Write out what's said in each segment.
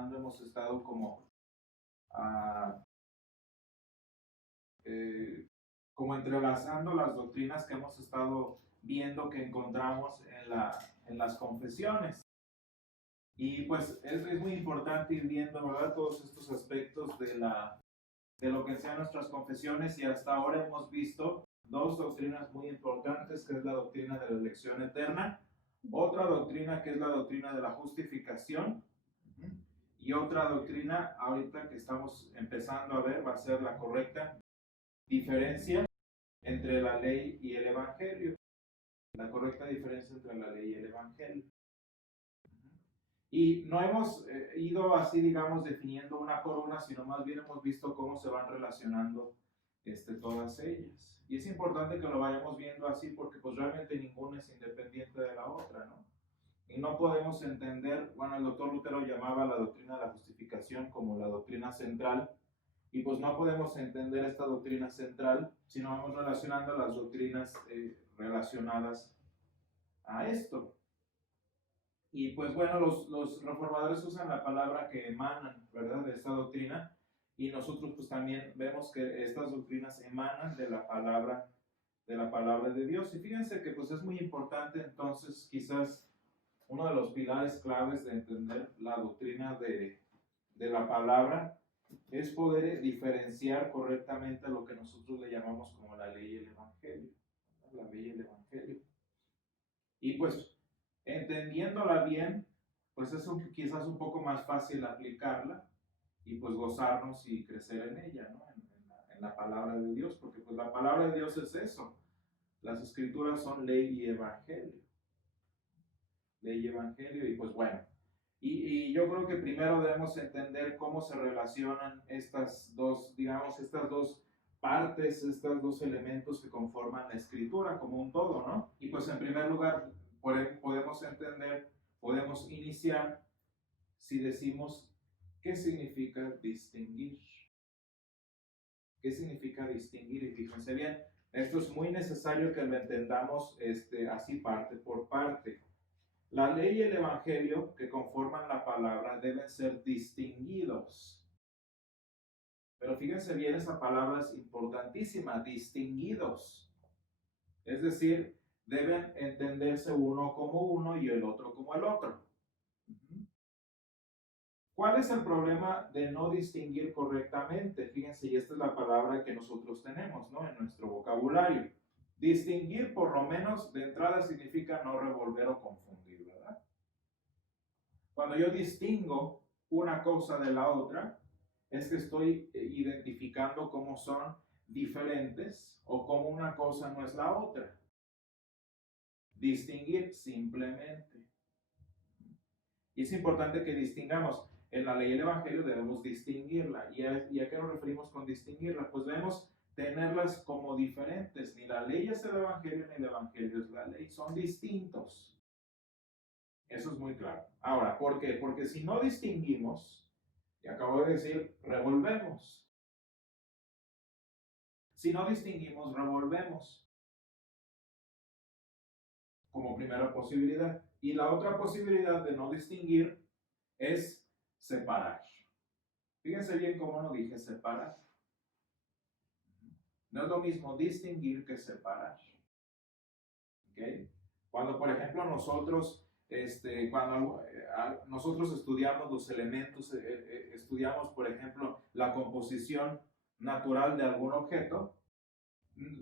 relacionando, hemos estado ah, eh, como entrelazando las doctrinas que hemos estado viendo que encontramos en las confesiones. Y pues es muy importante ir viendo, ¿verdad?, todos estos aspectos de lo que sean nuestras confesiones, y hasta ahora hemos visto dos doctrinas muy importantes, que es la doctrina de la elección eterna, otra doctrina que es la doctrina de la justificación, y otra doctrina ahorita que estamos empezando a ver va a ser la correcta diferencia entre la ley y el evangelio, la correcta diferencia entre la ley y el evangelio. Y no hemos ido así, digamos, definiendo una por una, sino más bien hemos visto cómo se van relacionando todas ellas. Y es importante que lo vayamos viendo así porque pues realmente ninguna es independiente de la otra, ¿no? Y no podemos entender, bueno, el doctor Lutero llamaba la doctrina de la justificación como la doctrina central, y pues no podemos entender esta doctrina central si no vamos relacionando las doctrinas relacionadas a esto. Y pues bueno, los reformadores usan la palabra que emanan, ¿verdad?, de esta doctrina, y nosotros pues también vemos que estas doctrinas emanan de la palabra de Dios. Y fíjense que pues es muy importante entonces, quizás uno de los pilares claves de entender la doctrina de la palabra es poder diferenciar correctamente lo que nosotros le llamamos como la ley y el evangelio, ¿no? La ley y el evangelio. Y pues entendiéndola bien, pues es quizás un poco más fácil aplicarla y pues gozarnos y crecer en ella, ¿no? En la palabra de Dios, porque pues la palabra de Dios es eso. Las escrituras son ley y evangelio. Ley y evangelio, y pues bueno. Y yo creo que primero debemos entender cómo se relacionan estas dos, digamos, estas dos partes, estos dos elementos que conforman la escritura como un todo, ¿no? Y pues en primer lugar podemos entender, podemos iniciar si decimos qué significa distinguir. ¿Qué significa distinguir? Y fíjense bien, esto es muy necesario que lo entendamos así parte por parte. La ley y el evangelio que conforman la palabra deben ser distinguidos. Pero fíjense bien, esa palabra es importantísima, distinguidos. Es decir, deben entenderse uno como uno y el otro como el otro. ¿Cuál es el problema de no distinguir correctamente? Fíjense, y esta es la palabra que nosotros tenemos, ¿no?, en nuestro vocabulario. Distinguir, por lo menos, de entrada significa no revolver o confundir, ¿verdad? Cuando yo distingo una cosa de la otra, es que estoy identificando cómo son diferentes o cómo una cosa no es la otra. Distinguir simplemente. Y es importante que distingamos. En la ley y el evangelio debemos distinguirla. ¿Y a qué nos referimos con distinguirla? Pues debemos tenerlas como diferentes. Ni la ley es el evangelio, ni el evangelio es la ley. Son distintos. Eso es muy claro. Ahora, ¿por qué? Porque si no distinguimos, y acabo de decir, revolvemos. Si no distinguimos, revolvemos. Como primera posibilidad. Y la otra posibilidad de no distinguir es separar. Fíjense bien cómo no dije separar. No es lo mismo distinguir que separar. ¿Okay? Cuando, por ejemplo, cuando nosotros estudiamos los elementos, estudiamos, por ejemplo, la composición natural de algún objeto,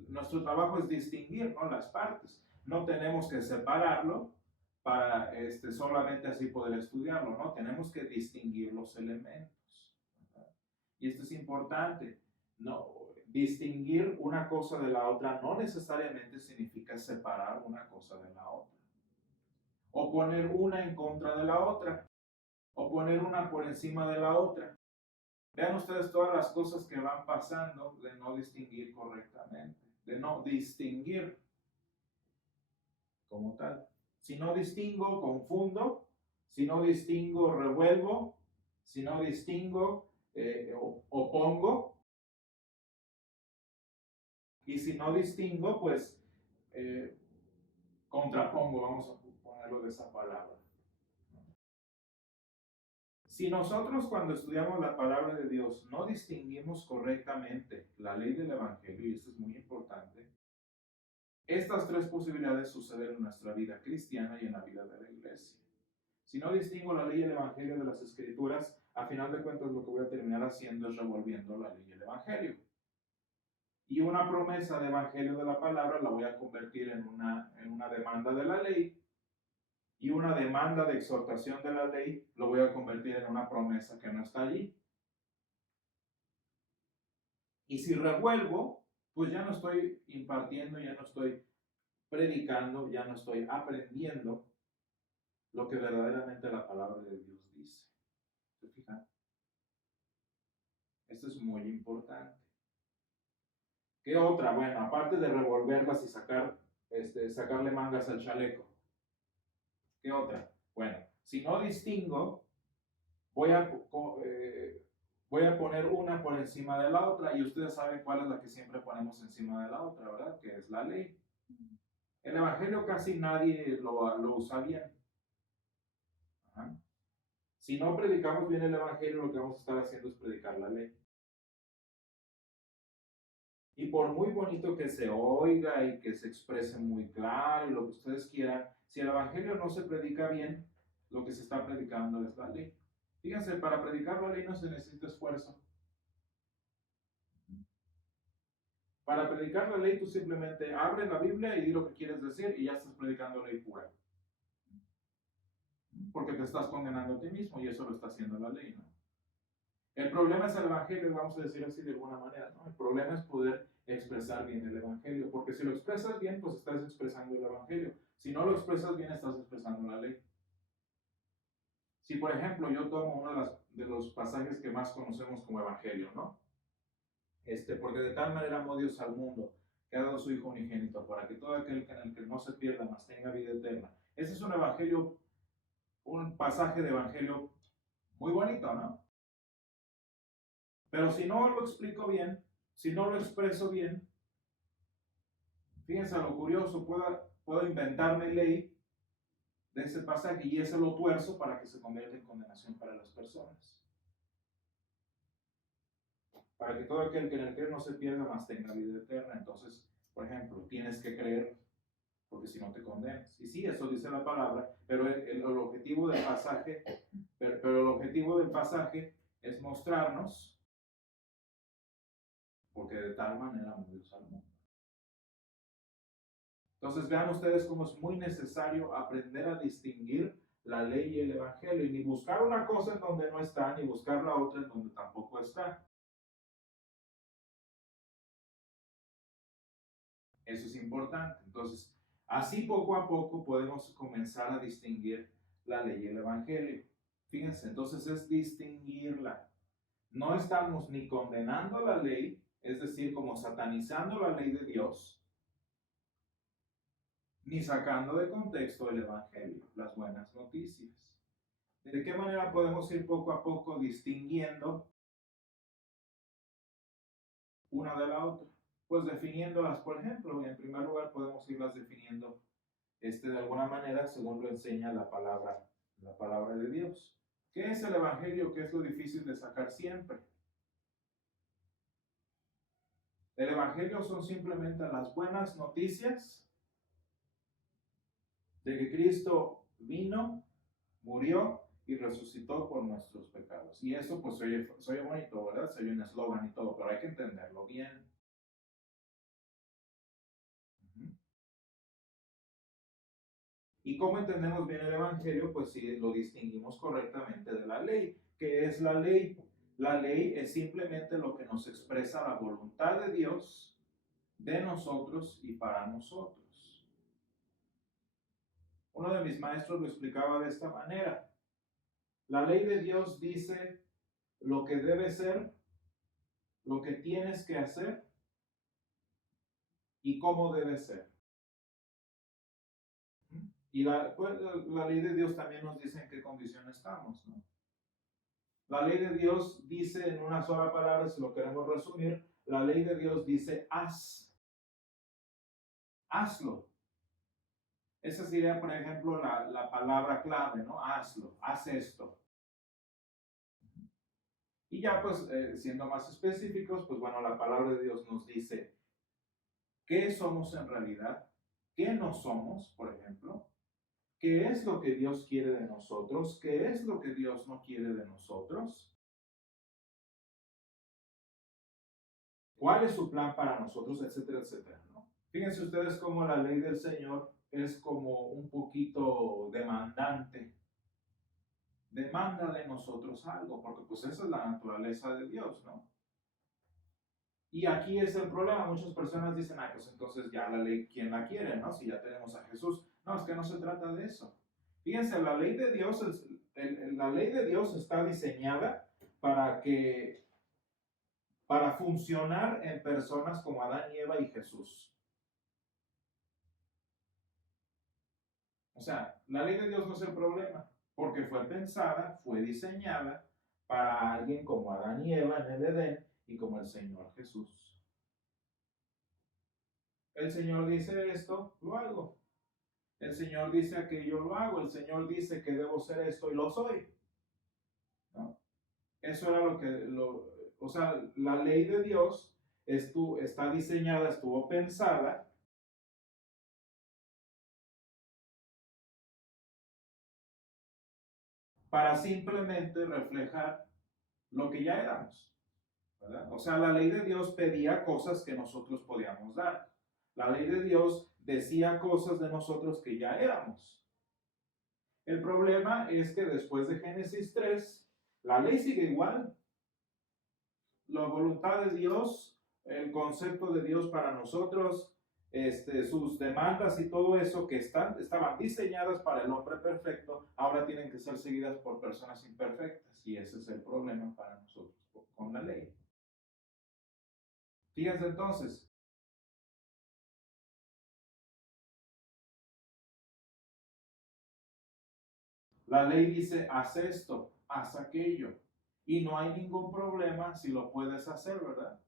nuestro trabajo es distinguir, ¿no?, las partes. No tenemos que separarlo para solamente así poder estudiarlo, ¿no? Tenemos que distinguir los elementos, ¿verdad? Y esto es importante. No, distinguir una cosa de la otra no necesariamente significa separar una cosa de la otra. O poner una en contra de la otra. O poner una por encima de la otra. Vean ustedes todas las cosas que van pasando de no distinguir correctamente. De no distinguir como tal. Si no distingo, confundo. Si no distingo, revuelvo. Si no distingo, opongo. Y si no distingo, pues contrapongo, vamos a ponerlo de esa palabra. Si nosotros cuando estudiamos la palabra de Dios no distinguimos correctamente la ley del Evangelio, y esto es muy importante, estas tres posibilidades suceden en nuestra vida cristiana y en la vida de la iglesia. Si no distingo la ley y el Evangelio de las Escrituras, a final de cuentas lo que voy a terminar haciendo es revolviendo la ley y el Evangelio. Y una promesa de Evangelio de la palabra la voy a convertir en una demanda de la ley, y una demanda de exhortación de la ley lo voy a convertir en una promesa que no está allí. Y si revuelvo, pues ya no estoy impartiendo, ya no estoy predicando, ya no estoy aprendiendo lo que verdaderamente la palabra de Dios dice. ¿Se fijan? Esto es muy importante. ¿Qué otra? Bueno, aparte de revolverlas y sacarle mangas al chaleco. ¿Qué otra? Bueno, si no distingo, voy a poner una por encima de la otra, y ustedes saben cuál es la que siempre ponemos encima de la otra, ¿verdad? Que es la ley. El Evangelio casi nadie lo usa bien. Ajá. Si no predicamos bien el Evangelio, lo que vamos a estar haciendo es predicar la ley. Y por muy bonito que se oiga y que se exprese muy claro y lo que ustedes quieran, si el Evangelio no se predica bien, lo que se está predicando es la ley. Fíjense, para predicar la ley no se necesita esfuerzo. Para predicar la ley tú simplemente abres la Biblia y di lo que quieres decir y ya estás predicando ley pura. Porque te estás condenando a ti mismo y eso lo está haciendo la ley, ¿no? El problema es el Evangelio, vamos a decir así de alguna manera, ¿no? El problema es poder expresar bien el Evangelio, porque si lo expresas bien, pues estás expresando el Evangelio. Si no lo expresas bien, estás expresando la ley. Si, por ejemplo, yo tomo uno de los pasajes que más conocemos como Evangelio, ¿no? Porque de tal manera amó Dios al mundo, que ha dado su Hijo unigénito, para que todo aquel en el que no se pierda, mas tenga vida eterna. Ese es un evangelio, un pasaje de evangelio muy bonito, ¿no? Pero si no lo explico bien, si no lo expreso bien, fíjense lo curioso, puedo inventarme ley de ese pasaje y ese lo tuerzo para que se convierta en condenación para las personas. Para que todo aquel que en el cree no se pierda, mas tenga vida eterna. Entonces, por ejemplo, tienes que creer, porque si no te condenas. Y sí, eso dice la palabra, pero el objetivo del pasaje, pero el objetivo del pasaje es mostrarnos, porque de tal manera amó Dios al mundo. Entonces vean ustedes cómo es muy necesario aprender a distinguir la ley y el evangelio, y ni buscar una cosa en donde no está, ni buscar la otra en donde tampoco está. Eso es importante. Entonces, así poco a poco podemos comenzar a distinguir la ley y el evangelio. Fíjense, entonces es distinguirla. No estamos ni condenando la ley, es decir, como satanizando la ley de Dios, ni sacando de contexto el evangelio, las buenas noticias. ¿De qué manera podemos ir poco a poco distinguiendo una de la otra? Pues definiéndolas, por ejemplo, en primer lugar podemos irlas definiendo de alguna manera según lo enseña la palabra de Dios. ¿Qué es el evangelio? ¿Qué es lo difícil de sacar siempre? El evangelio son simplemente las buenas noticias de que Cristo vino, murió y resucitó por nuestros pecados. Y eso pues se oye bonito, ¿verdad? Se oye un eslogan y todo, pero hay que entenderlo bien. ¿Y cómo entendemos bien el evangelio? Pues si lo distinguimos correctamente de la ley. ¿Qué es la ley? La ley es simplemente lo que nos expresa la voluntad de Dios de nosotros y para nosotros. Uno de mis maestros lo explicaba de esta manera. La ley de Dios dice lo que debe ser, lo que tienes que hacer y cómo debe ser. Y la ley de Dios también nos dice en qué condición estamos, ¿no? La ley de Dios dice en una sola palabra, si lo queremos resumir, la ley de Dios dice haz. Hazlo. Esa sería, por ejemplo, la palabra clave, ¿no? Hazlo, haz esto. Y ya pues siendo más específicos, pues bueno, la palabra de Dios nos dice qué somos en realidad, qué no somos, por ejemplo, qué es lo que Dios quiere de nosotros, qué es lo que Dios no quiere de nosotros, cuál es su plan para nosotros, etcétera, etcétera, ¿no? Fíjense ustedes cómo la ley del Señor es como un poquito demandante, demanda de nosotros algo, porque pues esa es la naturaleza de Dios, ¿no? Y aquí es el problema, muchas personas dicen, ah, pues entonces ya la ley, ¿quién la quiere, no? Si ya tenemos a Jesús. No, es que no se trata de eso. Fíjense, la ley de Dios, la ley de Dios está diseñada para que, para funcionar en personas como Adán y Eva y Jesús. O sea, la ley de Dios no es el problema, porque fue pensada, fue diseñada para alguien como Adán y Eva en el Edén y como el Señor Jesús. El Señor dice esto, lo hago. El Señor dice aquello, lo hago. El Señor dice que debo ser esto y lo soy. ¿No? Eso era o sea, la ley de Dios está diseñada, estuvo pensada para simplemente reflejar lo que ya éramos, ¿verdad? O sea, la ley de Dios pedía cosas que nosotros podíamos dar. La ley de Dios decía cosas de nosotros que ya éramos. El problema es que después de Génesis 3, la ley sigue igual. La voluntad de Dios, el concepto de Dios para nosotros, sus demandas y todo eso que estaban diseñadas para el hombre perfecto, ahora tienen que ser seguidas por personas imperfectas. Y ese es el problema para nosotros con la ley. Fíjense entonces, la ley dice, haz esto, haz aquello. Y no hay ningún problema si lo puedes hacer, ¿verdad?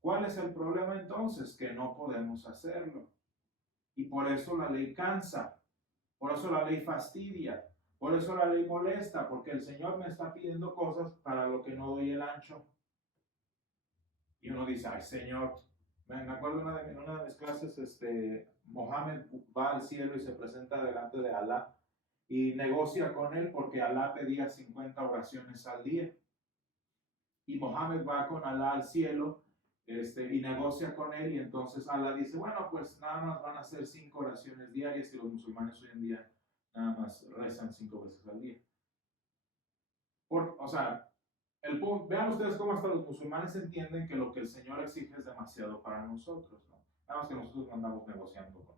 ¿Cuál es el problema entonces? Que no podemos hacerlo. Y por eso la ley cansa, por eso la ley fastidia, por eso la ley molesta, porque el Señor me está pidiendo cosas para lo que no doy el ancho. Y uno dice, ay Señor, me acuerdo en una de mis clases, Mohammed va al cielo y se presenta delante de Alá y negocia con él porque Alá pedía 50 oraciones al día. Y Mohammed va con Alá al cielo y negocia con él y entonces Alá dice, bueno, pues nada más van a hacer 5 oraciones diarias y los musulmanes hoy en día nada más rezan 5 veces al día. O sea, vean ustedes cómo hasta los musulmanes entienden que lo que el Señor exige es demasiado para nosotros, ¿no? Nada más que nosotros no andamos negociando con.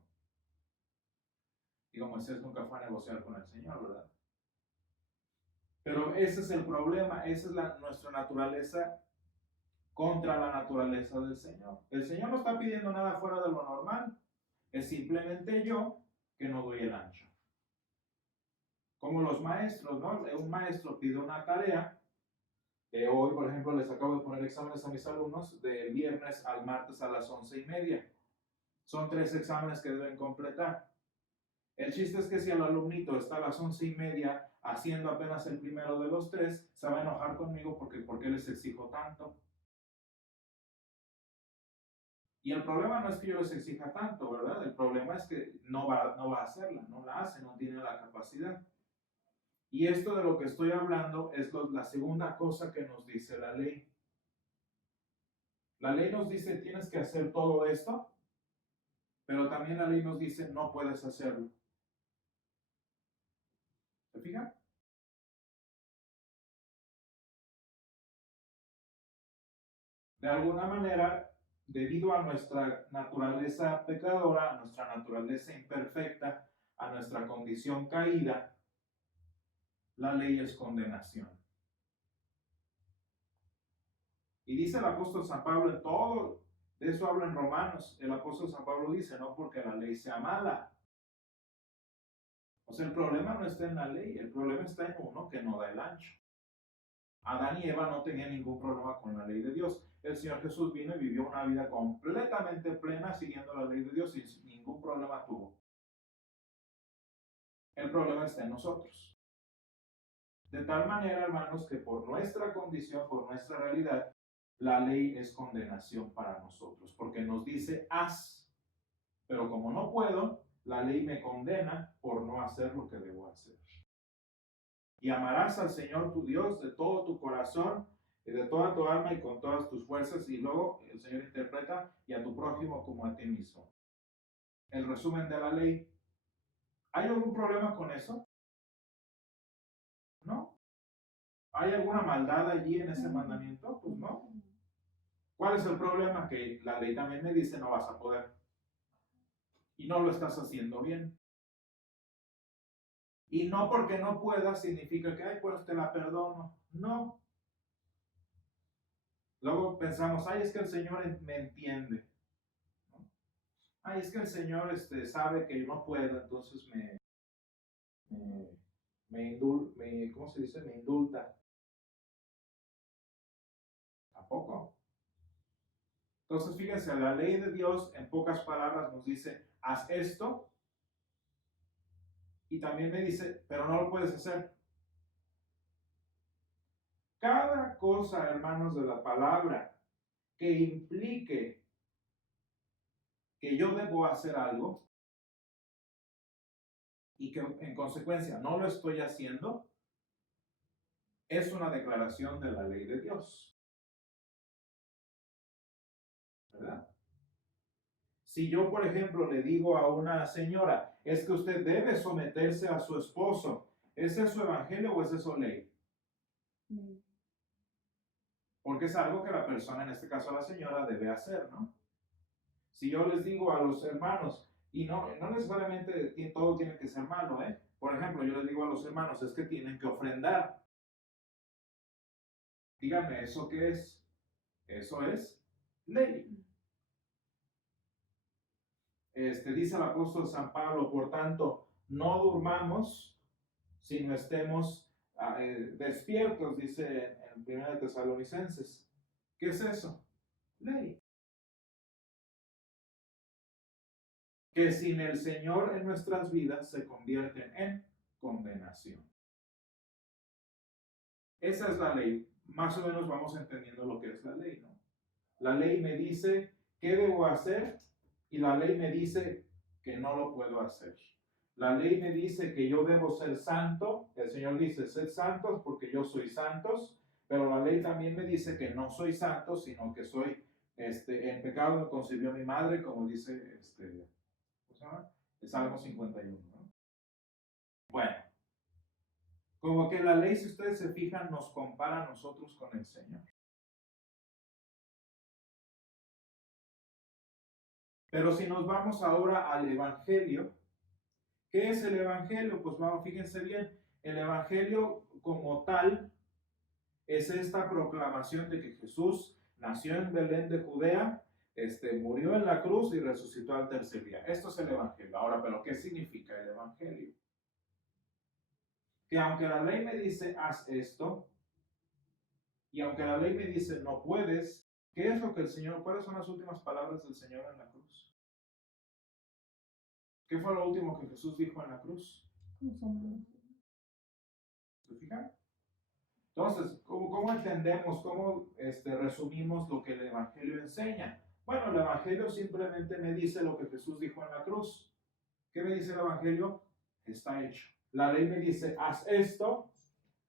Digo, Moisés nunca fue a negociar con el Señor, ¿verdad? Pero ese es el problema, esa es nuestra naturaleza contra la naturaleza del Señor. El Señor no está pidiendo nada fuera de lo normal, es simplemente yo que no doy el ancho. Como los maestros, ¿no? Un maestro pide una tarea. Hoy, por ejemplo, les acabo de poner exámenes a mis alumnos del viernes al martes a las 11:30. Son 3 exámenes que deben completar. El chiste es que si el alumnito está a las 11:30 haciendo apenas el primero de los 3, se va a enojar conmigo porque ¿por qué les exijo tanto? Y el problema no es que yo les exija tanto, ¿verdad? El problema es que no va a hacerla, no la hace, no tiene la capacidad. Y esto de lo que estoy hablando es la segunda cosa que nos dice la ley. La ley nos dice, tienes que hacer todo esto, pero también la ley nos dice, no puedes hacerlo. ¿Se fijan? De alguna manera, debido a nuestra naturaleza pecadora, a nuestra naturaleza imperfecta, a nuestra condición caída, la ley es condenación. Y dice el apóstol San Pablo en todo, de eso habla en Romanos, el apóstol San Pablo dice, no porque la ley sea mala. O sea, el problema no está en la ley, el problema está en uno que no da el ancho. Adán y Eva no tenían ningún problema con la ley de Dios. El Señor Jesús vino y vivió una vida completamente plena siguiendo la ley de Dios y ningún problema tuvo. El problema está en nosotros. De tal manera, hermanos, que por nuestra condición, por nuestra realidad, la ley es condenación para nosotros, porque nos dice haz, pero como no puedo, la ley me condena por no hacer lo que debo hacer. Y amarás al Señor tu Dios de todo tu corazón, y de toda tu alma y con todas tus fuerzas. Y luego el Señor interpreta, y a tu prójimo como a ti mismo. El resumen de la ley. ¿Hay algún problema con eso? ¿No? ¿Hay alguna maldad allí en ese mandamiento? Pues no. ¿Cuál es el problema? Que la ley también me dice no vas a poder. Y no lo estás haciendo bien. Y no porque no puedas significa que, ay, pues te la perdono. No. Luego pensamos, ay, es que el Señor me entiende. ¿No? Ay, es que el Señor sabe que yo no puedo, entonces ¿cómo se dice? Me indulta. ¿Tampoco? Entonces, fíjense, la ley de Dios, en pocas palabras, nos dice, haz esto, y también me dice, pero no lo puedes hacer. Cada cosa, hermanos, de la palabra que implique que yo debo hacer algo y que en consecuencia no lo estoy haciendo, es una declaración de la ley de Dios. ¿Verdad? Si yo, por ejemplo, le digo a una señora, es que usted debe someterse a su esposo, ¿es eso evangelio o es eso ley? Porque es algo que la persona, en este caso la señora, debe hacer, ¿no? Si yo les digo a los hermanos, y no necesariamente todo tiene que ser malo, ¿eh? Por ejemplo, yo les digo a los hermanos, es que tienen que ofrendar. Díganme, ¿eso qué es? Eso es ley. Dice el apóstol San Pablo, por tanto, no durmamos, sino estemos despiertos, dice en 1 Tesalonicenses. ¿Qué es eso? Ley. Que sin el Señor en nuestras vidas se convierten en condenación. Esa es la ley. Más o menos vamos entendiendo lo que es la ley, ¿no? La ley me dice qué debo hacer y la ley me dice que no lo puedo hacer. La ley me dice que yo debo ser santo. El Señor dice, sed santos porque yo soy santos. Pero la ley también me dice que no soy santo, sino que soy, en pecado me concibió mi madre, como dice, ¿cómo se llama? El Salmo 51, ¿no? Bueno, como que la ley, si ustedes se fijan, nos compara a nosotros con el Señor. Pero si nos vamos ahora al Evangelio, ¿qué es el Evangelio? Pues vamos, fíjense bien, el Evangelio como tal es esta proclamación de que Jesús nació en Belén de Judea, murió en la cruz y resucitó al tercer día. Esto es el Evangelio. Ahora, ¿pero qué significa el Evangelio? Que aunque la ley me dice, haz esto, y aunque la ley me dice, no puedes, ¿qué es lo que el Señor, cuáles son las últimas palabras del Señor en la cruz? ¿Qué fue lo último que Jesús dijo en la cruz? ¿Se fijan? Entonces, ¿cómo entendemos, cómo resumimos lo que el Evangelio enseña? Bueno, el Evangelio simplemente me dice lo que Jesús dijo en la cruz. ¿Qué me dice el Evangelio? Está hecho. La ley me dice, haz esto.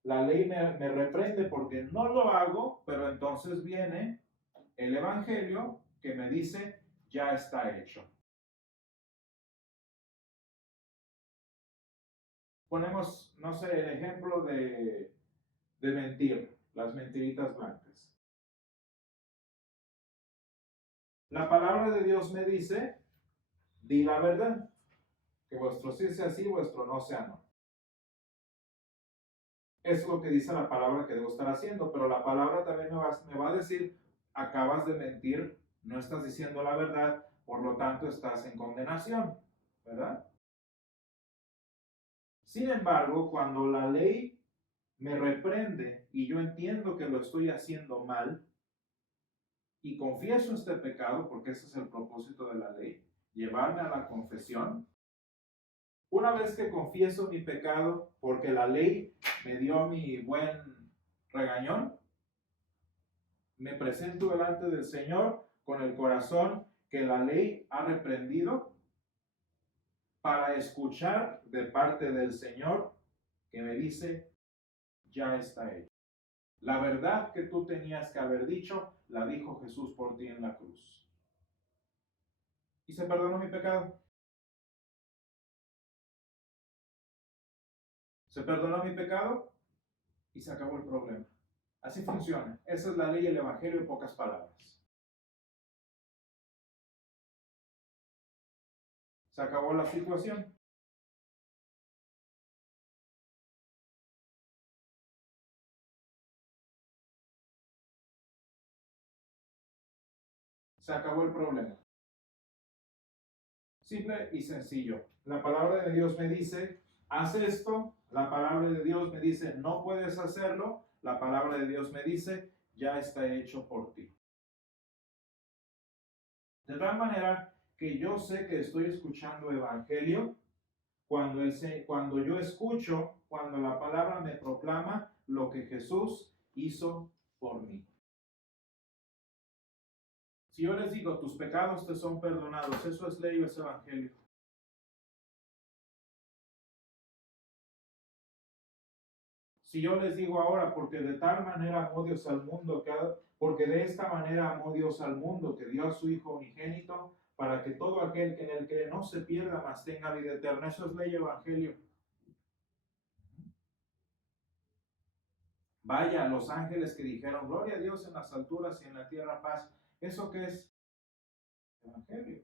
La ley me reprende porque no lo hago, pero entonces viene el Evangelio que me dice, ya está hecho. Ponemos, no sé, el ejemplo de mentir, las mentiritas blancas. La palabra de Dios me dice, di la verdad, que vuestro sí sea sí, vuestro no sea no. Es lo que dice la palabra que debo estar haciendo, pero la palabra también me va a decir, acabas de mentir, no estás diciendo la verdad, por lo tanto estás en condenación, ¿verdad? Sin embargo, cuando la ley me reprende y yo entiendo que lo estoy haciendo mal y confieso este pecado, porque ese es el propósito de la ley, llevarme a la confesión, Una vez que confieso mi pecado, porque la ley me dio mi buen regañón, me presento delante del Señor con el corazón que la ley ha reprendido para escuchar de parte del Señor que me dice, ya está hecho. La verdad que tú tenías que haber dicho, la dijo Jesús por ti en la cruz. Y se perdonó mi pecado. Se perdonó mi pecado y se acabó el problema. Así funciona. Esa es la ley del Evangelio en pocas palabras. Se acabó la situación. Se acabó el problema. Simple y sencillo. La palabra de Dios me dice, haz esto. La palabra de Dios me dice, no puedes hacerlo. La palabra de Dios me dice, ya está hecho por ti. De tal manera que yo sé que estoy escuchando evangelio cuando yo escucho, cuando la palabra me proclama lo que Jesús hizo por mí. Si yo les digo, tus pecados te son perdonados, ¿eso es ley o es evangelio? Si yo les digo ahora, porque de tal manera amó Dios al mundo, porque de esta manera amó Dios al mundo, que dio a su Hijo unigénito, para que todo aquel que en él cree no se pierda, mas tenga vida eterna. Eso es ley y evangelio. Vaya, los ángeles que dijeron, gloria a Dios en las alturas y en la tierra paz. ¿Eso qué es? Evangelio.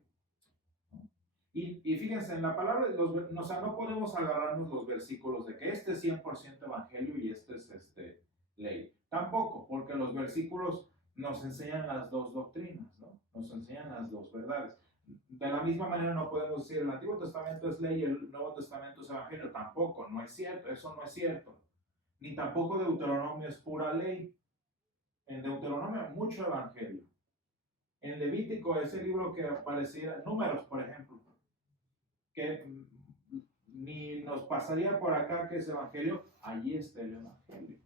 Y fíjense, en la palabra, o sea, no podemos agarrarnos los versículos de que este es 100% evangelio y este es ley. Tampoco, porque los versículos nos enseñan las dos doctrinas, ¿no? Nos enseñan las dos verdades. De la misma manera no podemos decir el Antiguo Testamento es ley y el Nuevo Testamento es evangelio. Tampoco, no es cierto, eso no es cierto. Ni tampoco Deuteronomio es pura ley. En Deuteronomio hay mucho evangelio. En Levítico, ese libro que aparecía, Números, por ejemplo, que ni nos pasaría por acá que es evangelio, allí está el evangelio.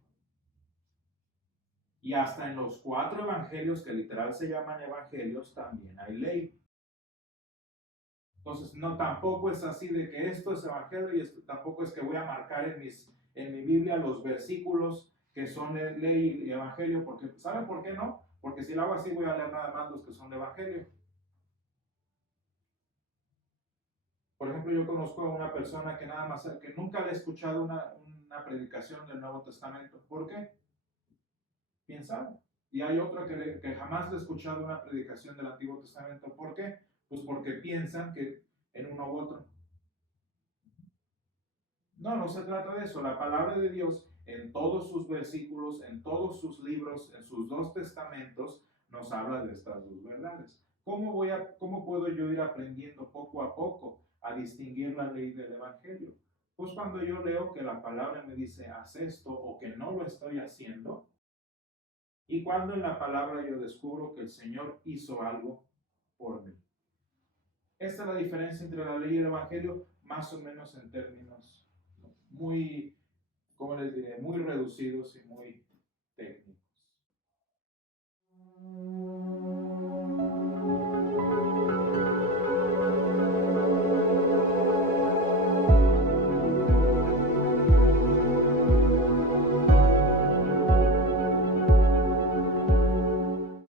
Y hasta en los 4 evangelios que literal se llaman evangelios también hay ley. Entonces, no, tampoco es así de que esto es evangelio y esto tampoco es que voy a marcar en mi Biblia los versículos que son de ley y evangelio, porque ¿saben por qué no? Porque si lo hago así voy a leer nada más los que son de evangelio. Por ejemplo, yo conozco a una persona que nada más, que nunca le he escuchado una predicación del Nuevo Testamento. ¿Por qué? ¿Quién sabe? Y hay otro que jamás le he escuchado una predicación del Antiguo Testamento. ¿Por qué? Pues porque piensan que en uno u otro. No, no se trata de eso. La palabra de Dios en todos sus versículos, en todos sus libros, en sus 2 testamentos, nos habla de estas 2 verdades. ¿Cómo puedo yo ir aprendiendo poco a poco a distinguir la ley del evangelio? Pues cuando yo leo que la palabra me dice, haz esto o que no lo estoy haciendo, y cuando en la palabra yo descubro que el Señor hizo algo por mí. Esta es la diferencia entre la ley y el evangelio, más o menos en términos muy, ¿cómo les diré? Muy reducidos y muy